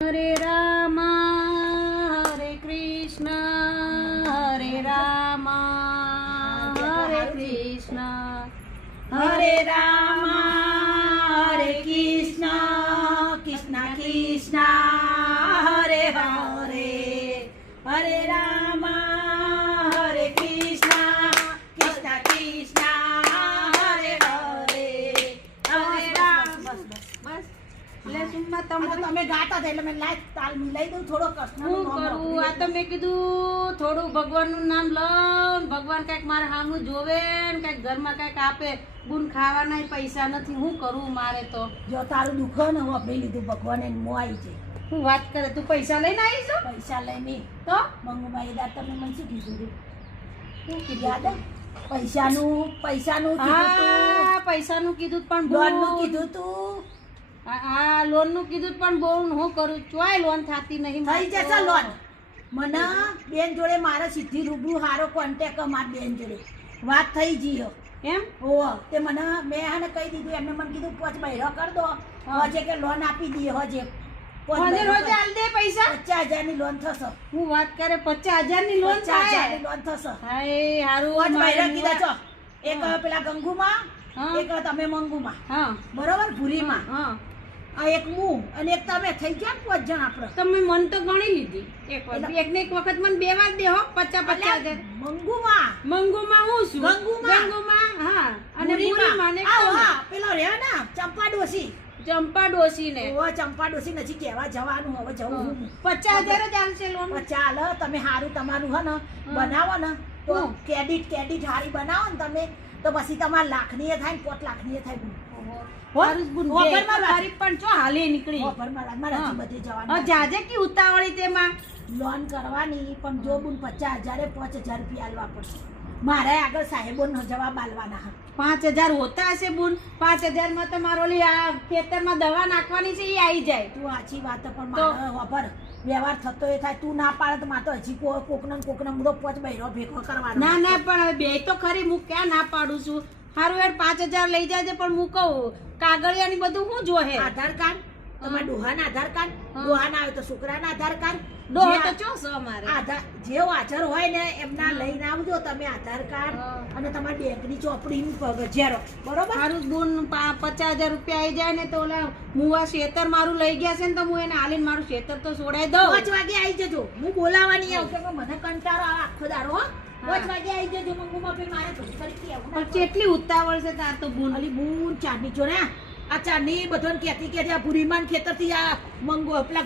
हरे राम हरे कृष्ण हरे राम हरे कृष्ण हरे राम हरे कृष्ण कृष्ण कृष्ण हरे हरे हरे राम हरे कृष्ण कृष्ण कृष्ण हरे हरे हरे राम बस बस એટલે સુમા તમે ગાતા હતા એટલે મેં લાઈક તાલ મિલાઈ દઉં થોડો કૃષ્ણ શું કરું આ તો મેં કીધું થોડું ભગવાનનું નામ લઉં ભગવાન કઈક મારે સામું જોવે ને કઈક ઘરમાં કઈક આપે બુન ખાવાના પૈસા નથી હું કરું મારે તો જો તારું દુઃખ ને હું આપી લીધું ભગવાને મોઆઈ છે હું વાત કરે તું પૈસા લઈને આવી છો પૈસા લઈને તો મંગુભાઈ દા તમે મને શું કીધું શું કીધું યાદ પૈસાનું કીધું તું હા પૈસાનું કીધું પણ લોનનું કીધું તું હા લોન નું કીધું પણ બહુ હું કરું ચોય લોન થતી નહીં થઈ જશે લોન મને બેન જોડે મારે સીધી રૂબરૂ હારો કોન્ટેક્ટ માર બેન જોડે વાત થઈ ગઈ એમ ઓ તે મને મેં એને કહી દીધું એમને મને કીધું 5 મહિના કર દો હજે કે લોન આપી દઈએ હજે રોજે રોજે આલ દે પૈસા 50,000 ની લોન થશે હું વાત કરે 50,000 ની લોન 50,000 ની થાય લોન થશે હાય હારું 5 મહિના કીધા છો એક હા. પેલા ગંગુમાં હા. એક તમે મંગુમાં હા બરોબર ભૂરીમાં હા આ એક હું અને એક તમે થઈ ગયા 5 જણ આપણે તમે મન તો ગણી લીધી એક વખત એક ને એક વખત મને બે વાર દેહો 50,000 મંગુમાં મંગુમાં હું છું ગંગુમાં. ગંગુમાં હા અને ભૂરીમાં. ભૂરીમાં ને આવો, હા પેલો રહ્યો ને ચંપા ડોસી ચંપા ડોસી ને ઓ ચંપા ડોસી નથી કહેવા જવાનું હવે જવું હું 50,000 જ આવશે લોન ચાલ તમે હારું તમારું હે ને બનાવો ને તો હમ. કેડિટ હારી બનાવો ને તમે તો પછી તમારે લાખની એ થાય ને 5 લાખની એ થાય મારું જ બુન વગરમાં બે રાખ. તારીખ પણ ચો હાલે નીકળી મારા હા. બધે હા, જવાનું જાજે કી ઉતાવળી તેમાં લોન કરવાની પણ જો બુન 50,000 એ 5,000 રૂપિયા આલવા પડશે મારે આગળ સાહેબોનો જવાબ આલવાના હા 5,000 હોતા હશે બુન 5,000 માં તો મારો ઓલી આ ખેતરમાં દવા નાખવાની છે એ આવી જાય તું સાચી વાત છે, પણ તો- મારે ખબર વ્યવહાર થતો એ થાય તું ના પાડે તો મારે તો હજી કોકને મુદો 5 મહિનો ભેગો કરવાનો ના ના પણ હવે બે તો ખરી હું ક્યાં ના પાડું છું હારું યાર 5,000 લઈ જાજે પણ હું કહું કાગળિયા ની બધું હું જોહે આધાર કાર્ડ તમારા ડોહાના આધાર કાર્ડ હા. ડોહાના આવે તો છોકરાના આધાર કાર્ડ ડોહો જે તો ચો છે અમારે આધાર જે હાજર હોય ને એમના લઈને આવજો તમે આધાર કાર્ડ હા. અને તમારી બેંકની ચોપડી ઝેરોક્ષ બરોબર હારું બુન 50,000 રૂપિયા આવી જાય ને તો ઓલા હું આ શેતર મારું લઈ ગયા છે ને તો હું એને હાલીને મારું શેતર તો છોડાઈ દઉં 5 વાગે આવી જજો હું બોલાવાની આવું કે મને કંટાળો આવે આખો દાડો હો 5 વાગે આવી જજો મંગુમાં ભાઈ મારે ઘડી ફરીથી આવું પણ કેટલી ઉતાવળ છે તાર તો બુન અલી બૂન ચાંદની જો ને આ ચાંદની બધાને કહેતી કે આ પૂરીમાન ખેતરથી આ મંગો પેલા